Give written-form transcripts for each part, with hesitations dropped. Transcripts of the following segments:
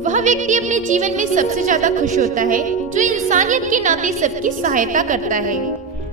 वह व्यक्ति अपने जीवन में सबसे ज्यादा खुश होता है जो इंसानियत के नाते सबकी सहायता करता है।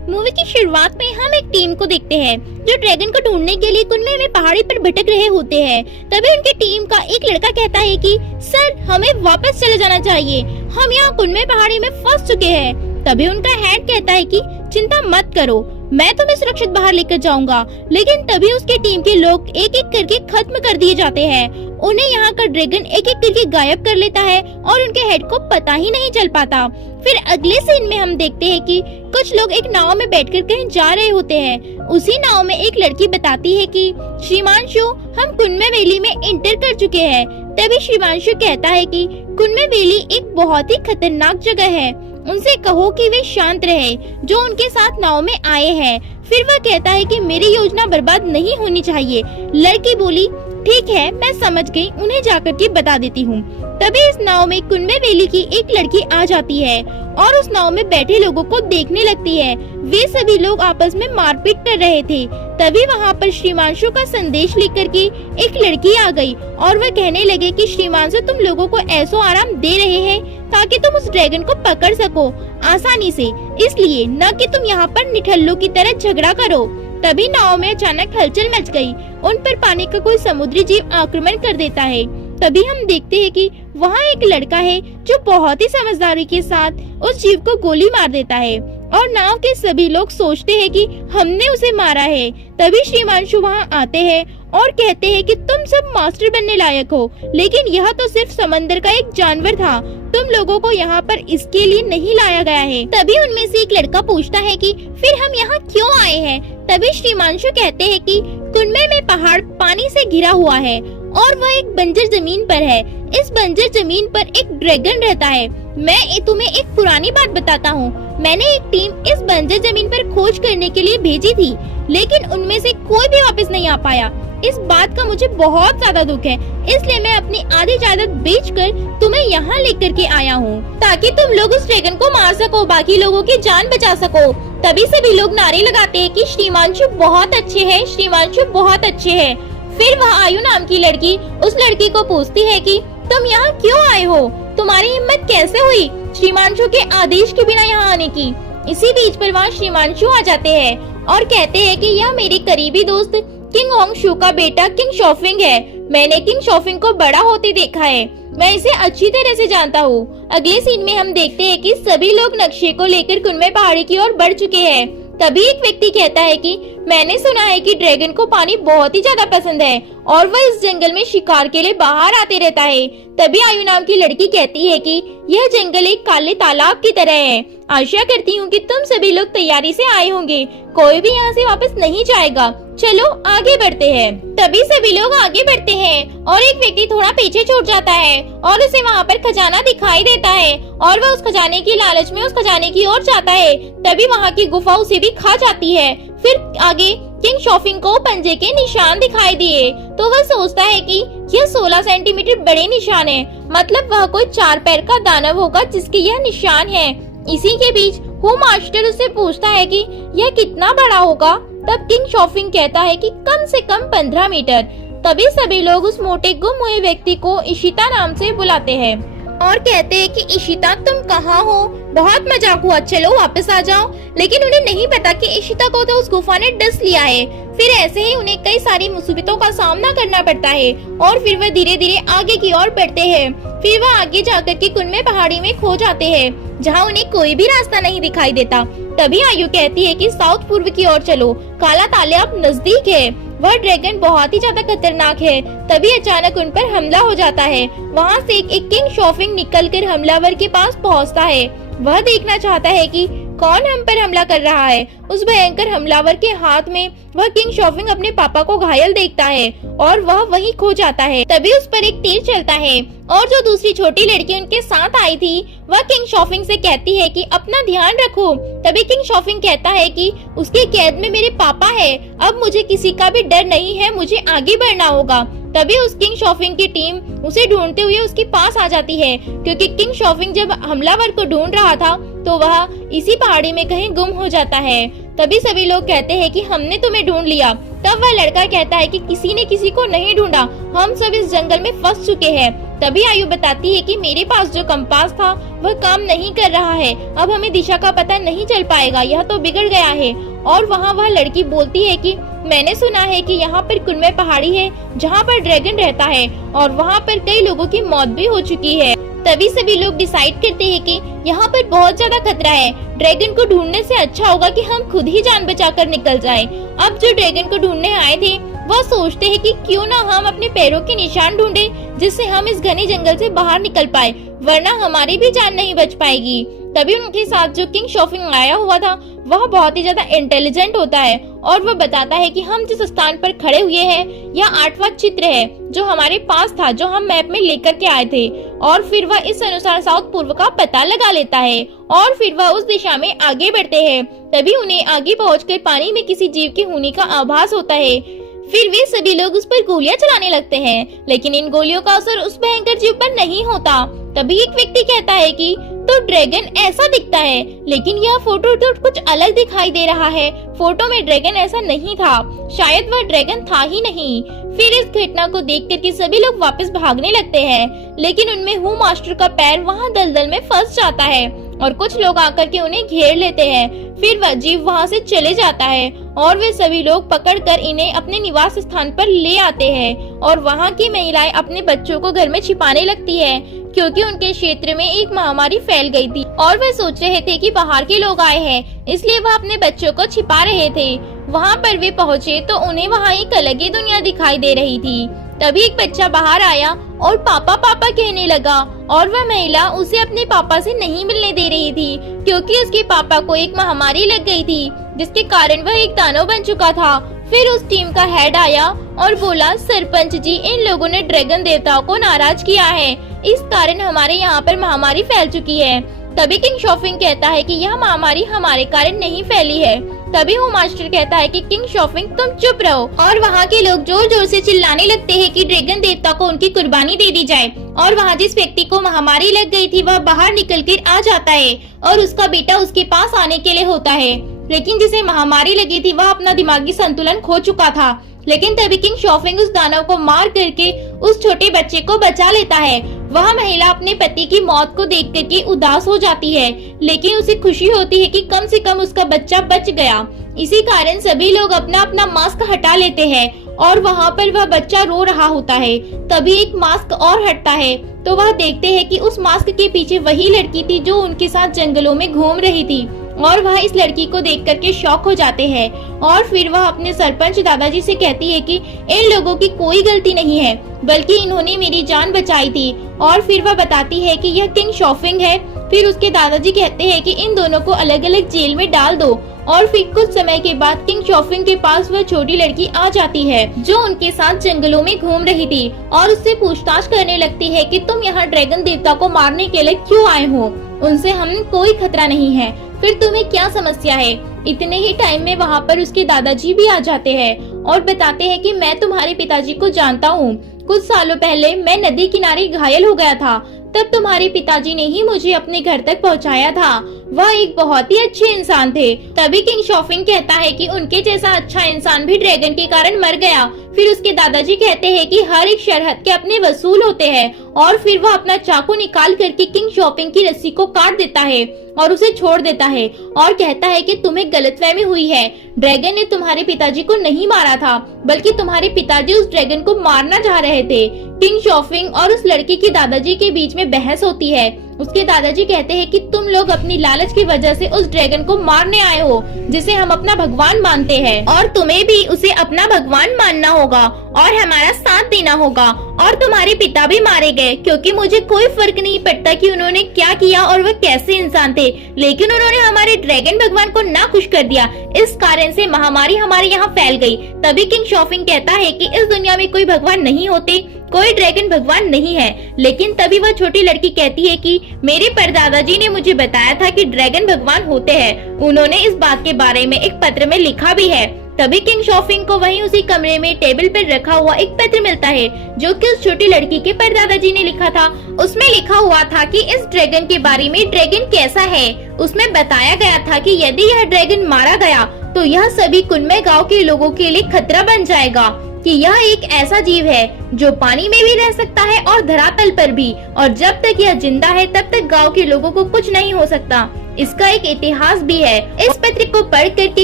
मूवी की शुरुआत में हम एक टीम को देखते हैं जो ड्रैगन को ढूंढने के लिए कुनमे में पहाड़ी पर भटक रहे होते हैं। तभी उनकी टीम का एक लड़का कहता है कि सर हमें वापस चले जाना चाहिए, हम यहाँ कुनमे पहाड़ी में फंस चुके हैं। तभी उनका हेड कहता है कि चिंता मत करो, मैं तुम्हें सुरक्षित बाहर लेकर जाऊंगा। लेकिन तभी उसके टीम के लोग एक एक करके खत्म कर दिए जाते हैं। उन्हें यहाँ का ड्रैगन एक एक करके गायब कर लेता है और उनके हेड को पता ही नहीं चल पाता। फिर अगले सीन में हम देखते हैं कि कुछ लोग एक नाव में बैठकर कहीं जा रहे होते हैं। उसी नाव में एक लड़की बताती है कि श्रीमांशु, हम कुनमे वैली में इंटर कर चुके हैं। तभी श्रीमांशु कहता है कि कुनमे वैली एक बहुत ही खतरनाक जगह है, उनसे कहो कि वे शांत रहे जो उनके साथ नाव में आए हैं। फिर वह कहता है कि मेरी योजना बर्बाद नहीं होनी चाहिए। लड़की बोली ठीक है, मैं समझ गई, उन्हें जाकर के बता देती हूँ। तभी इस नाव में कुनमे वैली की एक लड़की आ जाती है और उस नाव में बैठे लोगों को देखने लगती है। वे सभी लोग आपस में मारपीट कर रहे थे। तभी वहाँ पर श्रीमांशु का संदेश लेकर के एक लड़की आ गई और वह कहने लगे कि श्रीमांशु, तुम लोगों को ऐसो आराम दे रहे हैं ताकि तुम उस ड्रैगन को पकड़ सको आसानी से, इसलिए न कि तुम यहाँ पर निठल्लों की तरह झगड़ा करो। तभी नाव में अचानक हलचल मच गई। उन पर पानी का कोई समुद्री जीव आक्रमण कर देता है। तभी हम देखते हैं कि वहाँ एक लड़का है जो बहुत ही समझदारी के साथ उस जीव को गोली मार देता है और नाव के सभी लोग सोचते हैं कि हमने उसे मारा है। तभी श्रीमांशु वहाँ आते हैं और कहते हैं कि तुम सब मास्टर बनने लायक हो, लेकिन यह तो सिर्फ समंदर का एक जानवर था, तुम लोगों को यहाँ पर इसके लिए नहीं लाया गया है। तभी उनमें से एक लड़का पूछता है कि फिर हम यहाँ क्यों आए हैं? तभी श्रीमांशु कहते हैं कि कुनमे में पहाड़ पानी से घिरा हुआ है और वह एक बंजर जमीन पर है। इस बंजर जमीन पर एक ड्रैगन रहता है। मैं तुम्हें एक पुरानी बात बताता हूँ। मैंने एक टीम इस बंजर जमीन पर खोज करने के लिए भेजी थी, लेकिन उनमें से कोई भी वापस नहीं आ पाया। इस बात का मुझे बहुत ज्यादा दुख है, इसलिए मैं अपनी आधी जायदाद बेचकर तुम्हें यहाँ लेकर के आया हूँ ताकि तुम लोग उस ड्रैगन को मार सको, बाकी लोगों की जान बचा सको। तभी सभी लोग नारे लगाते हैं कि श्रीमांशु बहुत अच्छे हैं, श्रीमांशु बहुत अच्छे हैं। फिर वह आयु नाम की लड़की उस लड़की को पूछती है कि तुम यहाँ क्यों आए हो, तुम्हारी हिम्मत कैसे हुई श्रीमांशु के आदेश के बिना यहाँ आने की। इसी बीच पर वहाँ श्रीमांशु आ जाते हैं और कहते हैं कि यह मेरी करीबी दोस्त किंग होंगशू का बेटा किंग शॉफिंग है। मैंने किंग शॉफिंग को बड़ा होते देखा है, मैं इसे अच्छी तरह से जानता हूँ। अगले सीन में हम देखते हैं कि सभी लोग नक्शे को लेकर कुनमे पहाड़ी की ओर बढ़ चुके हैं। तभी एक व्यक्ति कहता है कि मैंने सुना है कि ड्रैगन को पानी बहुत ही ज्यादा पसंद है और वह इस जंगल में शिकार के लिए बाहर आते रहता है। तभी आयु नाम की लड़की कहती है कि यह जंगल एक काले तालाब की तरह है। आशा करती हूँ कि तुम सभी लोग तैयारी से आए होंगे, कोई भी यहाँ से वापस नहीं जाएगा। चलो आगे बढ़ते हैं। तभी सभी लोग आगे बढ़ते हैं और एक व्यक्ति थोड़ा पीछे छूट जाता है और उसे वहाँ पर खजाना दिखाई देता है और वह उस खजाने की लालच में उस खजाने की ओर जाता है। तभी वहाँ की गुफा उसे भी खा जाती है। फिर आगे किंग शॉफिंग को पंजे के निशान दिखाई दिए तो वह सोचता है कि यह 16 सेंटीमीटर बड़े निशान है, मतलब वह कोई 4 पैर का दानव होगा जिसके यह निशान है। इसी के बीच हु मास्टर उससे पूछता है कि यह कितना बड़ा होगा। तब किंग शॉफिंग कहता है कि कम से कम 15 मीटर। तभी सभी लोग उस मोटे गुम हुए व्यक्ति को इशिता नाम से बुलाते हैं और कहते हैं कि इशिता तुम कहाँ हो, बहुत मजाक हुआ, चलो वापस आ जाओ। लेकिन उन्हें नहीं पता कि इशिता को तो उस गुफा ने डस लिया है। फिर ऐसे ही उन्हें कई सारी मुसीबतों का सामना करना पड़ता है और फिर वह धीरे धीरे आगे की ओर बढ़ते हैं। फिर वह आगे जाकर के कुनमे पहाड़ी में खो जाते हैं जहाँ उन्हें कोई भी रास्ता नहीं दिखाई देता। तभी आयु कहती है कि साउथ पूर्व की ओर चलो, काला तालाब नजदीक है, वह ड्रैगन बहुत ही ज्यादा खतरनाक है। तभी अचानक उन पर हमला हो जाता है। वहाँ से एक किंग शॉफिंग निकलकर हमलावर के पास पहुँचता है। वह देखना चाहता है कि कौन हम पर हमला कर रहा है। उस भयंकर हमलावर के हाथ में वह किंग शॉफिंग अपने पापा को घायल देखता है और वह वहीं खो जाता है। तभी उस पर एक तीर चलता है और जो दूसरी छोटी लड़की उनके साथ आई थी वह किंग शॉफिंग से कहती है कि अपना ध्यान रखो। तभी किंग शॉफिंग कहता है कि उसके कैद में मेरे पापा है, अब मुझे किसी का भी डर नहीं है, मुझे आगे बढ़ना होगा। तभी उस किंग शॉफिंग की टीम उसे ढूंढते हुए उसके पास आ जाती है, क्योंकि किंग शॉफिंग जब हमलावर को ढूंढ रहा था तो वह इसी पहाड़ी में कहीं गुम हो जाता है। तभी सभी लोग कहते हैं कि हमने तुम्हें ढूंढ लिया। तब वह लड़का कहता है कि किसी ने किसी को नहीं ढूंढा, हम सब इस जंगल में फंस चुके हैं। तभी आयु बताती है कि मेरे पास जो कंपास था वह काम नहीं कर रहा है, अब हमें दिशा का पता नहीं चल पाएगा, यह तो बिगड़ गया है। और वहाँ वह लड़की बोलती है कि मैंने सुना है कि यहाँ पर कुनमे पहाड़ी है जहाँ पर ड्रैगन रहता है और वहाँ पर कई लोगों की मौत भी हो चुकी है। तभी सभी लोग डिसाइड करते हैं कि यहाँ पर बहुत ज्यादा खतरा है, ड्रैगन को ढूंढने से अच्छा होगा कि हम खुद ही जान बचाकर निकल जाएं। अब जो ड्रैगन को ढूंढने आए थे वह सोचते हैं कि क्यों ना हम अपने पैरों के निशान ढूंढे जिससे हम इस घने जंगल से बाहर निकल पाए, वरना हमारी भी जान नहीं बच पाएगी। तभी उनके साथ जो किंग शॉफिंग आया हुआ था वह बहुत ही ज्यादा इंटेलिजेंट होता है और वह बताता है कि हम जिस स्थान पर खड़े हुए हैं यह 8वां चित्र है जो हमारे पास था, जो हम मैप में लेकर के आए थे। और फिर वह इस अनुसार साउथ पूर्व का पता लगा लेता है और फिर वह उस दिशा में आगे बढ़ते हैं। तभी उन्हें आगे पहुंचकर पानी में किसी जीव के होने का आभास होता है। फिर वे सभी लोग उस पर गोलियां चलाने लगते हैं, लेकिन इन गोलियों का असर उस भयंकर जीव पर नहीं होता। तभी एक व्यक्ति कहता है कि तो ड्रैगन ऐसा दिखता है, लेकिन यह फोटो तो कुछ अलग दिखाई दे रहा है, फोटो में ड्रैगन ऐसा नहीं था, शायद वह ड्रैगन था ही नहीं। फिर इस घटना को देख कर के सभी लोग वापस भागने लगते हैं, लेकिन उनमें हु मास्टर का पैर वहाँ दलदल में फंस जाता है और कुछ लोग आकर के उन्हें घेर लेते हैं। फिर वह जीव वहाँ से चले जाता है और वे सभी लोग पकड़कर इन्हें अपने निवास स्थान पर ले आते हैं और वहाँ की महिलाएं अपने बच्चों को घर में छिपाने लगती है क्योंकि उनके क्षेत्र में एक महामारी फैल गई थी और वह सोच रहे थे कि बाहर के लोग आए हैं, इसलिए वह अपने बच्चों को छिपा रहे थे। वहाँ पर वे पहुँचे तो उन्हें वहाँ एक अलग ही दुनिया दिखाई दे रही थी। तभी एक बच्चा बाहर आया और पापा पापा कहने लगा और वह महिला उसे अपने पापा से नहीं मिलने दे रही थी क्योंकि उसके पापा को एक महामारी लग गई थी जिसके कारण वह एक दानव बन चुका था। फिर उस टीम का हेड आया और बोला, सरपंच जी, इन लोगों ने ड्रैगन देवताओं को नाराज किया है, इस कारण हमारे यहाँ पर महामारी फैल चुकी है। तभी किंग शॉफिंग कहता है कि यह महामारी हमारे कारण नहीं फैली है। तभी वो मास्टर कहता है कि किंग शॉफिंग तुम चुप रहो और वहाँ के लोग जोर जोर से चिल्लाने लगते हैं कि ड्रैगन देवता को उनकी कुर्बानी दे दी जाए। और वहाँ जिस व्यक्ति को महामारी लग गई थी वह बाहर निकल कर आ जाता है और उसका बेटा उसके पास आने के लिए होता है, लेकिन जिसे महामारी लगी थी वह अपना दिमागी संतुलन खो चुका था। लेकिन तभी किंग शॉफिंग उस दानव को मार करके उस छोटे बच्चे को बचा लेता है। वह महिला अपने पति की मौत को देख करके उदास हो जाती है, लेकिन उसे खुशी होती है कि कम से कम उसका बच्चा बच गया। इसी कारण सभी लोग अपना अपना मास्क हटा लेते हैं और वहाँ पर वह बच्चा रो रहा होता है। तभी एक मास्क और हटता है तो वह देखते हैं कि उस मास्क के पीछे वही लड़की थी जो उनके साथ जंगलों में घूम रही थी और वह इस लड़की को देख करके शॉक हो जाते हैं। और फिर वह अपने सरपंच दादाजी से कहती है कि इन लोगों की कोई गलती नहीं है, बल्कि इन्होंने मेरी जान बचाई थी। और फिर वह बताती है कि यह किंग शॉफिंग है। फिर उसके दादाजी कहते हैं कि इन दोनों को अलग अलग जेल में डाल दो। और फिर कुछ समय के बाद किंग शॉफिंग के पास वह छोटी लड़की आ जाती है जो उनके साथ जंगलों में घूम रही थी और उससे पूछताछ करने लगती है कि तुम यहाँ ड्रैगन देवता को मारने के लिए क्यों आए हो, उनसे हमें कोई खतरा नहीं है, फिर तुम्हें क्या समस्या है। इतने ही टाइम में वहाँ पर उसके दादाजी भी आ जाते हैं और बताते हैं कि मैं तुम्हारे पिताजी को जानता हूँ, कुछ सालों पहले मैं नदी किनारे घायल हो गया था, तब तुम्हारे पिताजी ने ही मुझे अपने घर तक पहुँचाया था। वह एक बहुत ही अच्छे इंसान थे। तभी किंग शॉफिंग कहता है कि उनके जैसा अच्छा इंसान भी ड्रैगन के कारण मर गया। फिर उसके दादाजी कहते हैं कि हर एक शरहद के अपने वसूल होते हैं और फिर वह अपना चाकू निकाल करके किंग शॉफिंग की रस्सी को काट देता है और उसे छोड़ देता है और कहता है कि तुम्हें गलतफहमी हुई है, ड्रैगन ने तुम्हारे पिताजी को नहीं मारा था, बल्कि तुम्हारे पिताजी उस ड्रैगन को मारना चाह रहे थे। किंग शॉफिंग और उस लड़की के दादाजी के बीच में बहस होती है। उसके दादाजी कहते हैं कि तुम लोग अपनी लालच की वजह से उस ड्रैगन को मारने आए हो जिसे हम अपना भगवान मानते हैं, और तुम्हें भी उसे अपना भगवान मानना होगा और हमारा साथ देना होगा। और तुम्हारे पिता भी मारे गए क्योंकि मुझे कोई फर्क नहीं पड़ता कि उन्होंने क्या किया और वह कैसे इंसान थे, लेकिन उन्होंने हमारे ड्रैगन भगवान को नाखुश कर दिया, इस कारण से महामारी हमारे यहाँ फैल गई। तभी किंग शॉफिंग कहता है कि इस दुनिया में कोई भगवान नहीं होते, कोई ड्रैगन भगवान नहीं है। लेकिन तभी वह छोटी लड़की कहती है कि मेरे परदादाजी ने मुझे बताया था कि ड्रैगन भगवान होते हैं, उन्होंने इस बात के बारे में एक पत्र में लिखा भी है। तभी किंग शॉफिंग को वहीं उसी कमरे में टेबल पर रखा हुआ एक पत्र मिलता है जो कि उस छोटी लड़की के परदादाजी ने लिखा था। उसमें लिखा हुआ था कि इस ड्रैगन के बारे में ड्रैगन कैसा है। उसमें बताया गया था कि यदि यह ड्रैगन मारा गया तो यह सभी कुनमे गांव के लोगों के लिए खतरा बन जाएगा कि यह एक ऐसा जीव है जो पानी में भी रह सकता है और धरातल पर भी, और जब तक यह जिंदा है तब तक गांव के लोगों को कुछ नहीं हो सकता। इसका एक इतिहास भी है। इस पत्र को पढ़ करके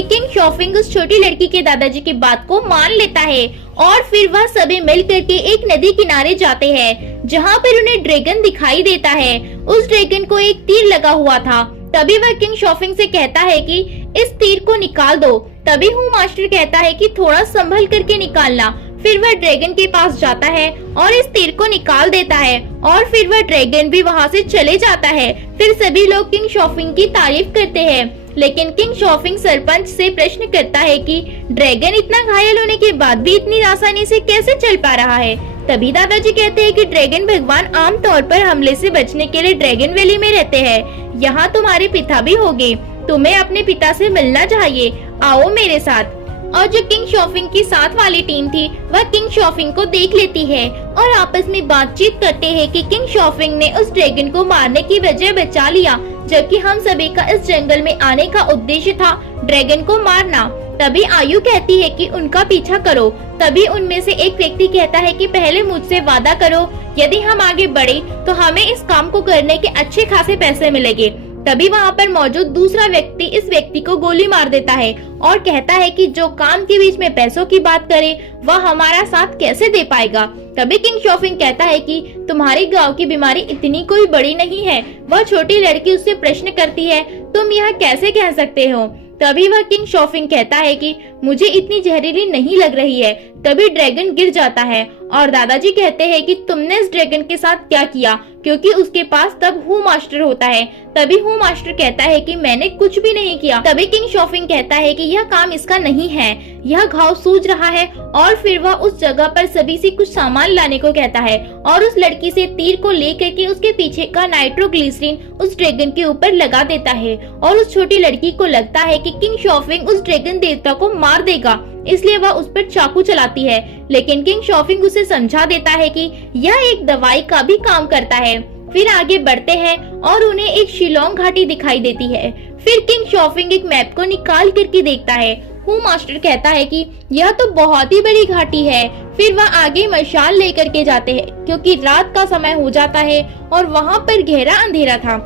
किंग शॉफिंग उस छोटी लड़की के दादाजी की बात को मान लेता है और फिर वह सभी मिल करके एक नदी किनारे जाते हैं जहाँ पर उन्हें ड्रैगन दिखाई देता है। उस ड्रैगन को एक तीर लगा हुआ था। तभी वह किंग शॉफिंग से कहता है कि इस तीर को निकाल दो। तभी हूँ मास्टर कहता है कि थोड़ा संभल करके निकालना। फिर वह ड्रैगन के पास जाता है और इस तीर को निकाल देता है और फिर वह ड्रैगन भी वहाँ से चले जाता है। फिर सभी लोग किंग शॉफिंग की तारीफ करते हैं, लेकिन किंग शॉफिंग सरपंच से प्रश्न करता है कि ड्रैगन इतना घायल होने के बाद भी इतनी आसानी से कैसे चल पा रहा है। तभी दादाजी कहते हैं कि ड्रैगन भगवान आम तौर पर हमले से बचने के लिए ड्रैगन वैली में रहते हैं। यहाँ तुम्हारे पिता भी होंगे, तुम्हें अपने पिता से मिलना चाहिए, आओ मेरे साथ। और जो किंग शॉफिंग की साथ वाली टीम थी वह किंग शॉफिंग को देख लेती है और आपस में बातचीत करते हैं कि किंग शॉफिंग ने उस ड्रैगन को मारने की वजह बचा लिया, जबकि हम सभी का इस जंगल में आने का उद्देश्य था ड्रैगन को मारना। तभी आयु कहती है कि उनका पीछा करो। तभी उनमें से एक व्यक्ति कहता है कि पहले मुझसे वादा करो, यदि हम आगे बढ़े तो हमें इस काम को करने के अच्छे खासे पैसे मिलेंगे। तभी वहाँ पर मौजूद दूसरा व्यक्ति इस व्यक्ति को गोली मार देता है और कहता है कि जो काम के बीच में पैसों की बात करे वह हमारा साथ कैसे दे पाएगा। तभी किंग शॉफिंग कहता है कि तुम्हारी गांव की बीमारी इतनी कोई बड़ी नहीं है। वह छोटी लड़की उससे प्रश्न करती है, तुम यह कैसे कह सकते हो। तभी वह किंग शॉफिंग कहता है कि मुझे इतनी जहरीली नहीं लग रही है। तभी ड्रैगन गिर जाता है और दादाजी कहते हैं कि तुमने इस ड्रैगन के साथ क्या किया, क्योंकि उसके पास तब हूँ मास्टर होता है। तभी हूँ मास्टर कहता है कि मैंने कुछ भी नहीं किया। तभी किंग शॉफिंग कहता है कि यह काम इसका नहीं है, यह घाव सूज रहा है। और फिर वह उस जगह पर सभी से कुछ सामान लाने को कहता है और उस लड़की से तीर को लेकर के उसके पीछे का नाइट्रोग्लिसरीन उस ड्रैगन के ऊपर लगा देता है और उस छोटी लड़की को लगता है कि किंग शॉफिंग उस ड्रैगन देवता को मार देगा, इसलिए वह उस पर चाकू चलाती है। लेकिन किंग शॉफिंग उसे समझा देता है कि यह एक दवाई का भी काम करता है। फिर आगे बढ़ते हैं और उन्हें एक शिलोंग घाटी दिखाई देती है। फिर किंग शॉफिंग एक मैप को निकाल करके देखता है। हूँ मास्टर कहता है कि यह तो बहुत ही बड़ी घाटी है। फिर वह आगे मशाल लेकर के जाते हैं क्योंकि रात का समय हो जाता है और वहाँ पर गहरा अंधेरा था।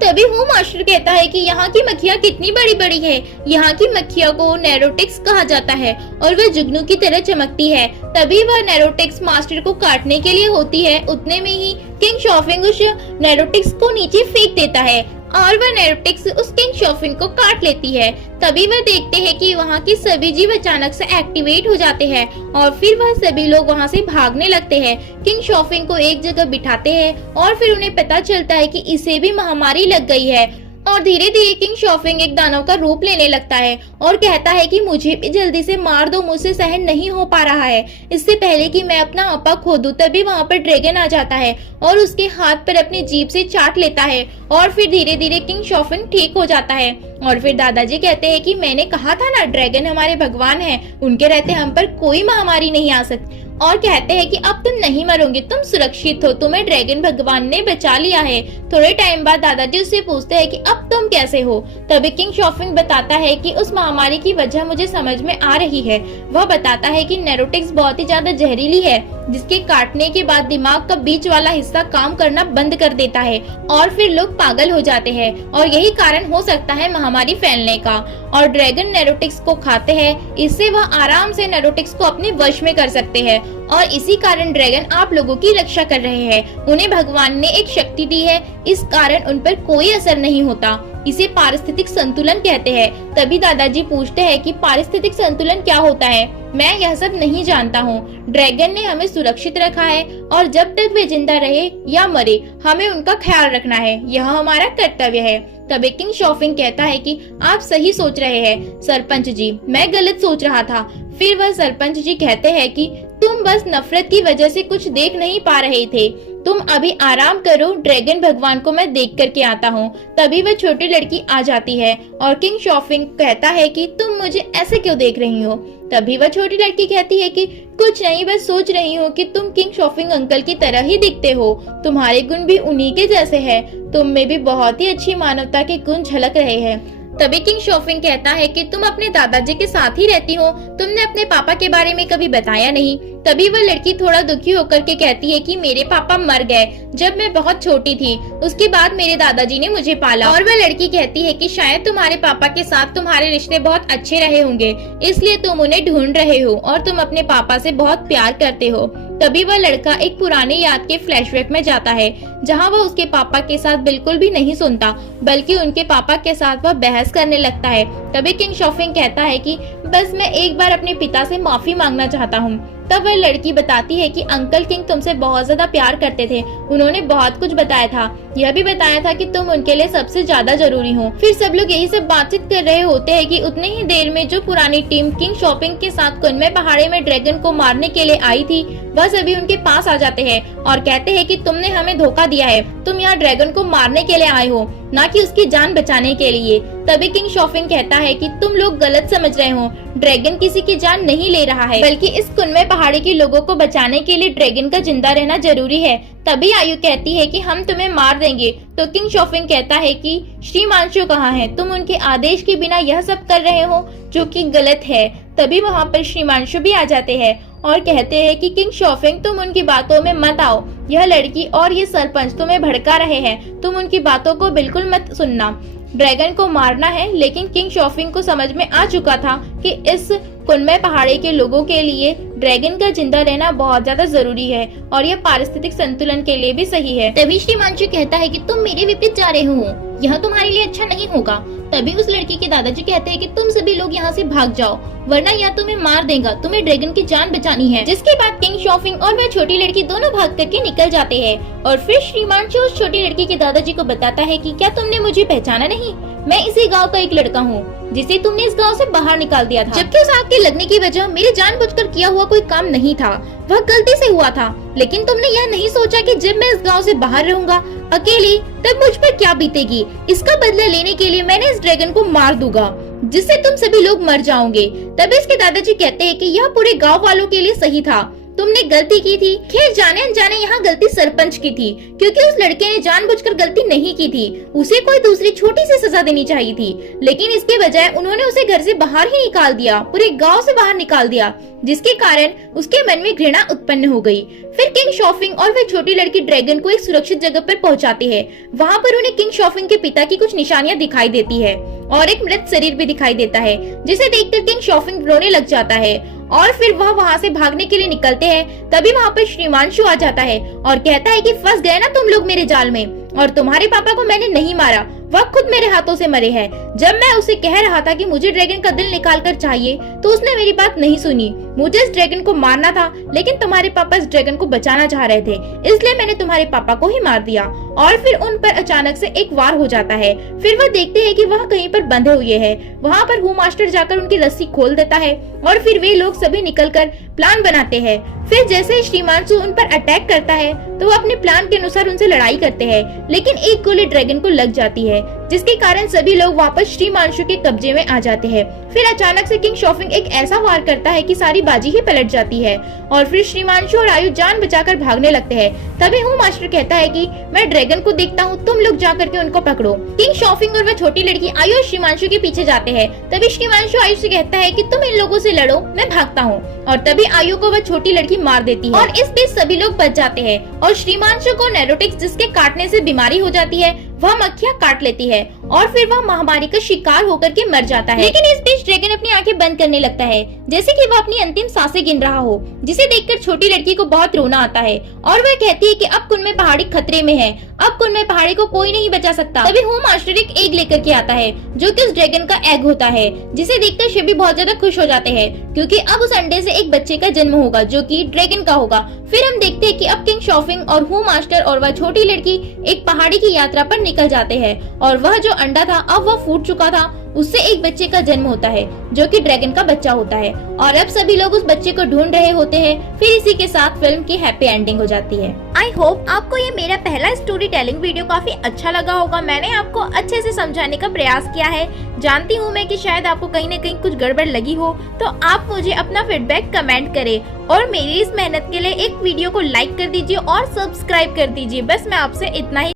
तभी हूँ मास्टर कहता है कि यहाँ की मक्खियाँ कितनी बड़ी बड़ी है। यहाँ की मक्खियों को नैरोटिक्स कहा जाता है और वह जुगनू की तरह चमकती है। तभी वह नैरोटिक्स मास्टर को काटने के लिए होती है। उतने में ही किंग शॉफिंग उस नैरोटिक्स को नीचे फेंक देता है और वह नैरोटिक्स उस किंग शॉफिंग को काट लेती है। तभी वह देखते हैं कि वहाँ की सभी जीव अचानक से एक्टिवेट हो जाते हैं और फिर वह सभी लोग वहाँ से भागने लगते हैं। किंग शॉफिंग को एक जगह बिठाते हैं और फिर उन्हें पता चलता है कि इसे भी महामारी लग गई है और धीरे धीरे किंग शॉफिंग एक दानव का रूप लेने लगता है और कहता है कि मुझे भी जल्दी से मार दो, मुझसे सहन नहीं हो पा रहा है, इससे पहले कि मैं अपना आपा खो दूं। तभी वहाँ पर ड्रैगन आ जाता है और उसके हाथ पर अपनी जीभ से चाट लेता है और फिर धीरे धीरे किंग शॉफिंग ठीक हो जाता है। और फिर दादाजी कहते हैं कि मैंने कहा था ना, ड्रैगन हमारे भगवान हैं, उनके रहते हम पर कोई महामारी नहीं आ सकती। और कहते हैं कि अब तुम नहीं मरोगे, तुम सुरक्षित हो, तुम्हें ड्रैगन भगवान ने बचा लिया है। थोड़े टाइम बाद दादाजी उससे पूछते हैं कि अब तुम कैसे हो। तभी किंग शॉफिंग बताता है कि उस महामारी की वजह मुझे समझ में आ रही है। वह बताता है कि नैरोटिक्स बहुत ही ज्यादा जहरीली है, जिसके काटने के बाद दिमाग का बीच वाला हिस्सा काम करना बंद कर देता है और फिर लोग पागल हो जाते हैं और यही कारण हो सकता है महामारी फैलने का। और ड्रैगन नैरोटिक्स को खाते हैं, इससे वह आराम से नैरोटिक्स को अपने वश में कर सकते हैं और इसी कारण ड्रैगन आप लोगों की रक्षा कर रहे हैं। उन्हें भगवान ने एक शक्ति दी है, इस कारण उन पर कोई असर नहीं होता। इसे पारिस्थितिक संतुलन कहते हैं। तभी दादाजी पूछते हैं कि पारिस्थितिक संतुलन क्या होता है। मैं यह सब नहीं जानता हूँ। ड्रैगन ने हमें सुरक्षित रखा है और जब तक वे जिंदा रहे या मरे हमें उनका ख्याल रखना है, यह हमारा कर्तव्य है। तभी किंग शॉफिंग कहता है कि आप सही सोच रहे हैं सरपंच जी, मैं गलत सोच रहा था। फिर वह सरपंच जी कहते हैं कि तुम बस नफरत की वजह से कुछ देख नहीं पा रहे थे, तुम अभी आराम करो, ड्रैगन भगवान को मैं देख करके आता हूँ। तभी वह छोटी लड़की आ जाती है और किंग शॉफिंग कहता है कि तुम मुझे ऐसे क्यों देख रही हो। तभी वह छोटी लड़की कहती है कि कुछ नहीं, बस सोच रही हूँ कि तुम किंग शॉफिंग अंकल की तरह ही दिखते हो, तुम्हारे गुण भी उन्हीं के जैसे हैं, तुम में भी बहुत ही अच्छी मानवता के गुण झलक रहे हैं। तभी किंग शॉफिंग कहता है कि तुम अपने दादाजी के साथ ही रहती हो, तुमने अपने पापा के बारे में कभी बताया नहीं। तभी वह लड़की थोड़ा दुखी होकर के कहती है कि मेरे पापा मर गए जब मैं बहुत छोटी थी, उसके बाद मेरे दादाजी ने मुझे पाला। और वह लड़की कहती है कि शायद तुम्हारे पापा के साथ तुम्हारे रिश्ते बहुत अच्छे रहे होंगे, इसलिए तुम उन्हें ढूंढ रहे हो और तुम अपने पापा से बहुत प्यार करते हो। तभी वह लड़का एक पुराने याद के फ्लैशबैक में जाता है जहां वह उसके पापा के साथ बिल्कुल भी नहीं सुनता, बल्कि उनके पापा के साथ वह बहस करने लगता है। तभी किंग शॉफिंग कहता है कि बस मैं एक बार अपने पिता से माफी मांगना चाहता हूँ। तब वह लड़की बताती है कि अंकल किंग तुमसे बहुत ज्यादा प्यार करते थे, उन्होंने बहुत कुछ बताया था, यह भी बताया था कि तुम उनके लिए सबसे ज्यादा जरूरी हो। फिर सब लोग यही सब बातचीत कर रहे होते हैं कि उतने ही देर में जो पुरानी टीम किंग शॉफिंग के साथ कुनमे पहाड़ी में ड्रैगन को मारने के लिए आई थी, वह सभी उनके पास आ जाते हैं और कहते हैं कि तुमने हमें धोखा दिया है, तुम यहाँ ड्रैगन को मारने के लिए आए हो, ना कि उसकी जान बचाने के लिए। तभी किंग शॉफिंग कहता है कि तुम लोग गलत समझ रहे हो, ड्रैगन किसी की जान नहीं ले रहा है, बल्कि इस कुनमे पहाड़ी के लोगों को बचाने के लिए ड्रैगन का जिंदा रहना जरूरी है। तभी आयु कहती है कि हम तुम्हें मार देंगे। तो किंग शॉफिंग कहता है कि श्रीमांशु कहाँ है, तुम उनके आदेश के बिना यह सब कर रहे हो जो कि गलत है। तभी वहाँ पर श्रीमांशु भी आ जाते हैं और कहते हैं कि किंग शॉफिंग तुम उनकी बातों में मत आओ, यह लड़की और ये सरपंच तुम्हें भड़का रहे हैं, तुम उनकी बातों को बिल्कुल मत सुनना। ड्रैगन को मारना है, लेकिन किंग शॉफिंग को समझ में आ चुका था कि इस कुनमे पहाड़ी के लोगों के लिए ड्रैगन का जिंदा रहना बहुत ज्यादा जरूरी है और यह पारिस्थितिक संतुलन के लिए भी सही है। तभी श्रीमांशु कहता है कि तुम मेरे विपरीत जा रहे हो, यह तुम्हारे लिए अच्छा नहीं होगा। तभी उस लड़की के दादाजी कहते हैं कि तुम सभी लोग यहाँ से भाग जाओ, वरना यह तुम्हें मार देगा, तुम्हें ड्रैगन की जान बचानी है। जिसके बाद किंग शॉफिंग और वह छोटी लड़की दोनों भाग करके निकल जाते हैं। और फिर श्रीमांशु उस छोटी लड़की के दादाजी को बताता है कि क्या तुमने मुझे पहचाना नहीं, मैं इसी गाँव का एक लड़का हूँ जिसे तुमने इस गांव से बाहर निकाल दिया था। जबकि उस आग के लगने की वजह मेरे जानबूझकर किया हुआ कोई काम नहीं था, वह गलती से हुआ था। लेकिन तुमने यह नहीं सोचा कि जब मैं इस गांव से बाहर रहूंगा अकेली, तब मुझ पर क्या बीतेगी। इसका बदला लेने के लिए मैंने इस ड्रैगन को मार दूंगा, जिससे तुम सभी लोग मर जाओगे। तभी इसके दादाजी कहते हैं कि यह पूरे गाँव वालों के लिए सही था, तुमने गलती की थी। खैर जाने अनजाने यहाँ गलती सरपंच की थी, क्योंकि उस लड़के ने जानबूझकर गलती नहीं की थी, उसे कोई दूसरी छोटी सी सजा देनी चाहिए थी। लेकिन इसके बजाय उन्होंने उसे घर से बाहर ही निकाल दिया, पूरे गांव से बाहर निकाल दिया, जिसके कारण उसके मन में घृणा उत्पन्न हो गई। फिर किंग शॉफिंग और वह छोटी लड़की ड्रैगन को एक सुरक्षित जगह पर पहुंचाते हैं। वहाँ पर उन्हें किंग शॉफिंग के पिता की कुछ निशानियां दिखाई देती है और एक मृत शरीर भी दिखाई देता है, जिसे देखकर किंग शॉफिंग रोने लग जाता है और फिर वह वहाँ से भागने के लिए निकलते हैं। तभी वहाँ पर श्रीमांशु आ जाता है और कहता है कि फंस गए ना तुम लोग मेरे जाल में, और तुम्हारे पापा को मैंने नहीं मारा, वह खुद मेरे हाथों से मरे हैं। जब मैं उसे कह रहा था कि मुझे ड्रैगन का दिल निकाल कर चाहिए, तो उसने मेरी बात नहीं सुनी। मुझे इस ड्रैगन को मारना था, लेकिन तुम्हारे पापा इस ड्रैगन को बचाना चाह रहे थे, इसलिए मैंने तुम्हारे पापा को ही मार दिया। और फिर उन पर अचानक से एक वार हो जाता है। फिर वह देखते हैं कि वह कहीं पर बंधे हुए हैं। वहाँ पर हू मास्टर जाकर उनकी रस्सी खोल देता है और फिर वे लोग सभी निकलकर प्लान बनाते हैं। फिर जैसे श्रीमांशु उन पर अटैक करता है, तो वो अपने प्लान के अनुसार उनसे लड़ाई करते हैं, लेकिन एक गोली ड्रैगन को लग जाती है, जिसके कारण सभी लोग वापस श्रीमांशु के कब्जे में आ जाते हैं। फिर अचानक से किंग शॉफिंग एक ऐसा वार करता है कि सारी बाजी ही पलट जाती है और फिर श्रीमांशु और आयु जान बचाकर भागने लगते हैं। तभी हूँ मास्टर कहता है कि मैं ड्रैगन को देखता हूँ, तुम लोग जा करके उनको पकड़ो। किंग शॉफिंग और वह छोटी लड़की आयु और श्रीमांशु के पीछे जाते हैं। तभी श्रीमांशु आयु से कहता है कि तुम इन लोगों से लड़ो, मैं भागता हूँ। और तभी आयु को वह छोटी लड़की मार देती है और इस बीच सभी लोग बच जाते हैं और श्रीमांशु को नेरोटिक्स, जिसके काटने से बीमारी हो जाती है, वह मक्खियाँ काट लेती है और फिर वह महामारी का शिकार होकर के मर जाता है। लेकिन इस बीच ड्रैगन अपनी आंखें बंद करने लगता है, जैसे कि वह अपनी अंतिम सांसें गिन रहा हो, जिसे देखकर छोटी लड़की को बहुत रोना आता है और वह कहती है कि अब कुनमे पहाड़ी खतरे में है, अब कुनमे पहाड़ी को कोई नहीं बचा सकता। तभी हूँ मास्टर एक एग लेकर के आता है, जो कि उस ड्रैगन का एग होता है, जिसे देखकर सभी बहुत ज्यादा खुश हो जाते हैं, क्योंकि अब उस अंडे से एक बच्चे का जन्म होगा, जो कि ड्रैगन का होगा। फिर हम देखते हैं कि अब किंग शॉफिंग और हू मास्टर और वह छोटी लड़की एक पहाड़ी की यात्रा पर निकल जाते हैं और वह जो अंडा था अब वह फूट चुका था, उससे एक बच्चे का जन्म होता है, जो कि ड्रैगन का बच्चा होता है और अब सभी लोग उस बच्चे को ढूंढ रहे होते हैं। फिर इसी के साथ फिल्म की हैप्पी एंडिंग हो जाती है। आई होप आपको ये मेरा पहला स्टोरी टेलिंग वीडियो काफी अच्छा लगा होगा। मैंने आपको अच्छे से समझाने का प्रयास किया है। जानती हूँ मैं कि शायद आपको कहीं न कहीं कुछ गड़बड़ लगी हो, तो आप मुझे अपना फीडबैक कमेंट करें और मेरी इस मेहनत के लिए एक वीडियो को लाइक कर दीजिए और सब्सक्राइब कर दीजिए। बस मैं आपसे इतना ही